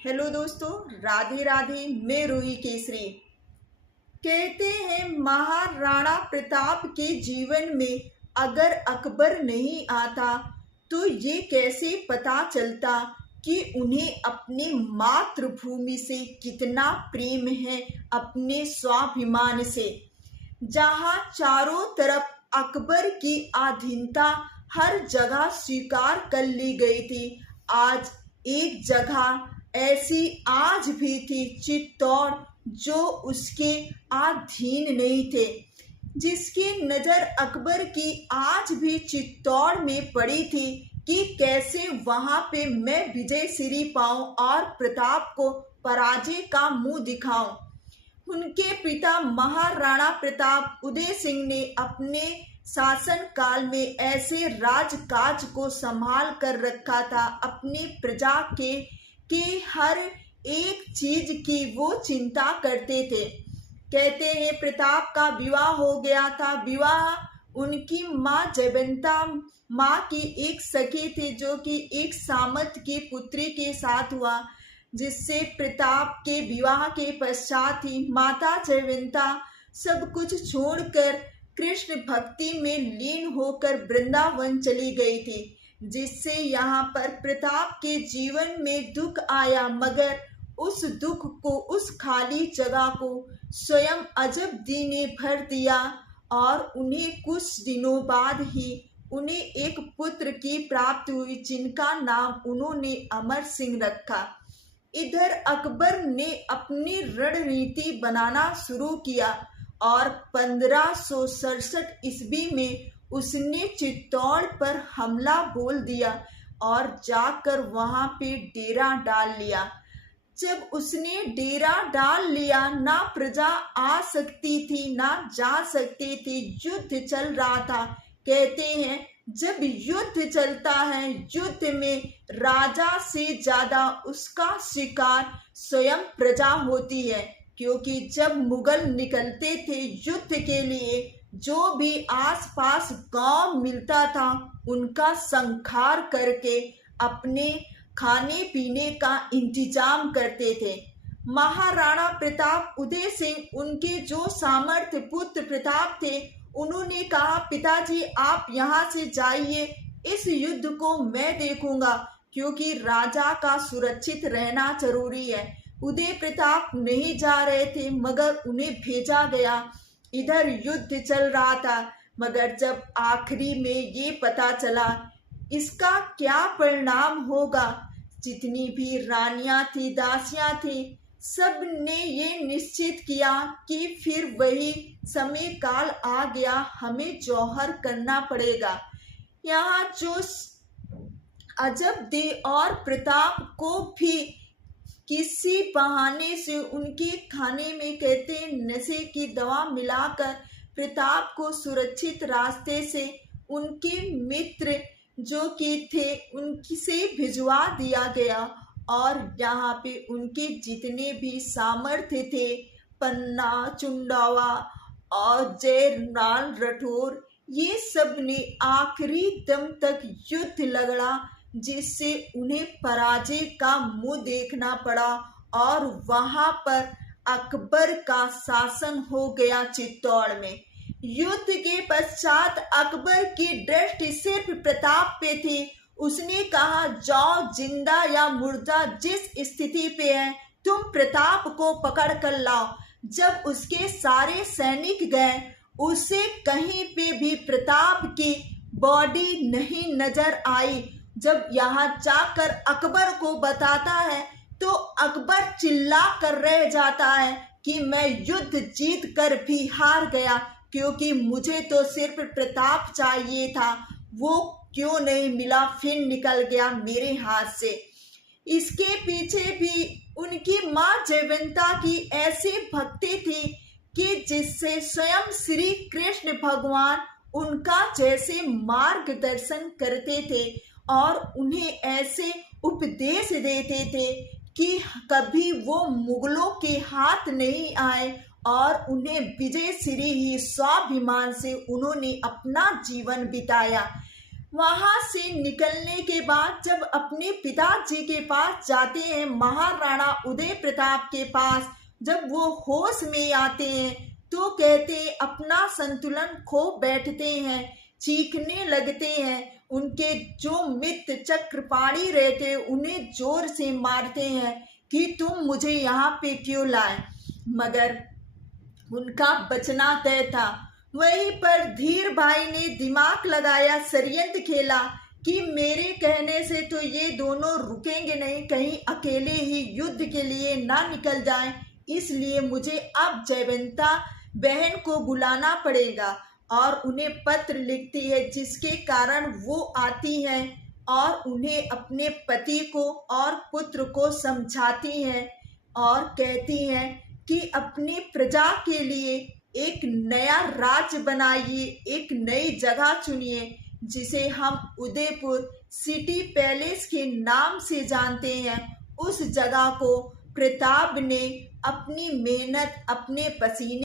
Hello दोस्तों, राधे राधे। मैं रूही केसरी। कहते हैं महाराणा प्रताप के जीवन में अगर अकबर नहीं आता तो ये कैसे पता चलता कि उन्हें अपने मातृभूमि से कितना प्रेम है, अपने स्वाभिमान से। जहां चारों तरफ अकबर की अधीनता हर जगह स्वीकार कर ली गई थी, आज एक जगह ऐसी आज भी थी, चित्तौड़, जो उसके अधीन नहीं थे। जिसकी नजर अकबर की आज भी चित्तौड़ में पड़ी थी कि कैसे वहां पे मैं विजय श्री पाऊं और प्रताप को पराजय का मुंह दिखाऊं। उनके पिता महाराणा प्रताप उदय सिंह ने अपने शासन काल में ऐसे राजकाज को संभाल कर रखा था, अपनी प्रजा के हर एक चीज की वो चिंता करते थे। कहते हैं प्रताप का विवाह हो गया था। विवाह उनकी माँ जयवंता माँ की एक सखी थी, जो कि एक सामंत की पुत्री के साथ हुआ, जिससे प्रताप के विवाह के पश्चात ही माता जयवंता सब कुछ छोड़कर कृष्ण भक्ति में लीन होकर वृंदावन चली गई थी। जिससे यहाँ पर प्रताप के जीवन में दुख आया, मगर उस दुख को, उस खाली जगह को स्वयं अजब ने भर दिया और उन्हें कुछ दिनों बाद ही उन्हें एक पुत्र की प्राप्ति हुई, जिनका नाम उन्होंने अमर सिंह रखा। इधर अकबर ने अपनी रणनीति बनाना शुरू किया और 1567 ईस्वी में उसने चित्तौड़ पर हमला बोल दिया और जाकर वहां पे डेरा डाल लिया। जब उसने डेरा डाल लिया, ना प्रजा आ सकती थी ना जा सकती थी, युद्ध चल रहा था। कहते हैं जब युद्ध चलता है, युद्ध में राजा से ज्यादा उसका शिकार स्वयं प्रजा होती है, क्योंकि जब मुगल निकलते थे युद्ध के लिए, जो भी आसपास गांव मिलता था उनका संहार करके अपने खाने पीने का इंतजाम करते थे। महाराणा प्रताप उदय सिंह, उनके जो सामर्थ्य पुत्र प्रताप थे, उन्होंने कहा पिताजी आप यहाँ से जाइए, इस युद्ध को मैं देखूंगा, क्योंकि राजा का सुरक्षित रहना जरूरी है। उदय प्रताप नहीं जा रहे थे, मगर उन्हें भेजा गया। इधर युद्ध चल रहा था, मगर जब आखिरी में ये पता चला इसका क्या परिणाम होगा, जितनी भी रानियां थी, दासियां थी, सब ने ये निश्चित किया कि फिर वही समय काल आ गया, हमें जौहर करना पड़ेगा। यहाँ जो अजब दे और प्रताप को भी किसी बहाने से उनके खाने में, कहते नशे की दवा मिलाकर प्रताप को सुरक्षित रास्ते से उनके मित्र जो कि थे उनसे भिजवा दिया गया। और यहाँ पे उनके जितने भी सामर्थ्य थे, पन्ना, चुंडावा और जयनाल राठौर, ये सब ने आखिरी दम तक युद्ध लड़ा, जिससे उन्हें पराजय का मुंह देखना पड़ा और वहां पर अकबर का शासन हो गया चित्तौड़ में। युद्ध के पश्चात अकबर की दृष्टि सिर्फ प्रताप पे थी। उसने कहा जाओ, जिंदा या मुर्दा जिस स्थिति पे है, तुम प्रताप को पकड़ कर लाओ। जब उसके सारे सैनिक गए, उसे कहीं पे भी प्रताप की बॉडी नहीं नजर आई। जब यहाँ जाकर अकबर को बताता है तो अकबर चिल्ला कर रह जाता है कि मैं युद्ध जीत कर भी हार गया, क्योंकि मुझे तो सिर्फ प्रताप चाहिए था, वो क्यों नहीं मिला, फिर निकल गया मेरे हाथ से। इसके पीछे भी उनकी माँ जयवंता की ऐसी भक्ति थी कि जिससे स्वयं श्री कृष्ण भगवान उनका जैसे मार्गदर्शन करते थे और उन्हें ऐसे उपदेश देते थे कि कभी वो मुगलों के हाथ नहीं आए और उन्हें विजय श्री ही स्वाभिमान से उन्होंने अपना जीवन बिताया। वहां से निकलने के बाद जब अपने पिताजी के पास जाते हैं, महाराणा उदय प्रताप के पास, जब वो होश में आते हैं तो कहते हैं, अपना संतुलन खो बैठते हैं, चीखने लगते हैं। उनके जो मित्र चक्रपाणी रहते उन्हें जोर से मारते हैं कि तुम मुझे यहाँ पे क्यों लाए, मगर उनका बचना तय था। वहीं पर धीर भाई ने दिमाग लगाया, षड्यंत्र खेला कि मेरे कहने से तो ये दोनों रुकेंगे नहीं, कहीं अकेले ही युद्ध के लिए ना निकल जाएं, इसलिए मुझे अब जयवंता बहन को बुलाना पड़ेगा। और उन्हें पत्र लिखती है, जिसके कारण वो आती हैं और उन्हें अपने पति को और पुत्र को समझाती हैं और कहती हैं कि अपनी प्रजा के लिए एक नया राज्य बनाइए, एक नई जगह चुनिए, जिसे हम उदयपुर सिटी पैलेस के नाम से जानते हैं। उस जगह को प्रताप ने अपनी मेहनत, अपने पसीने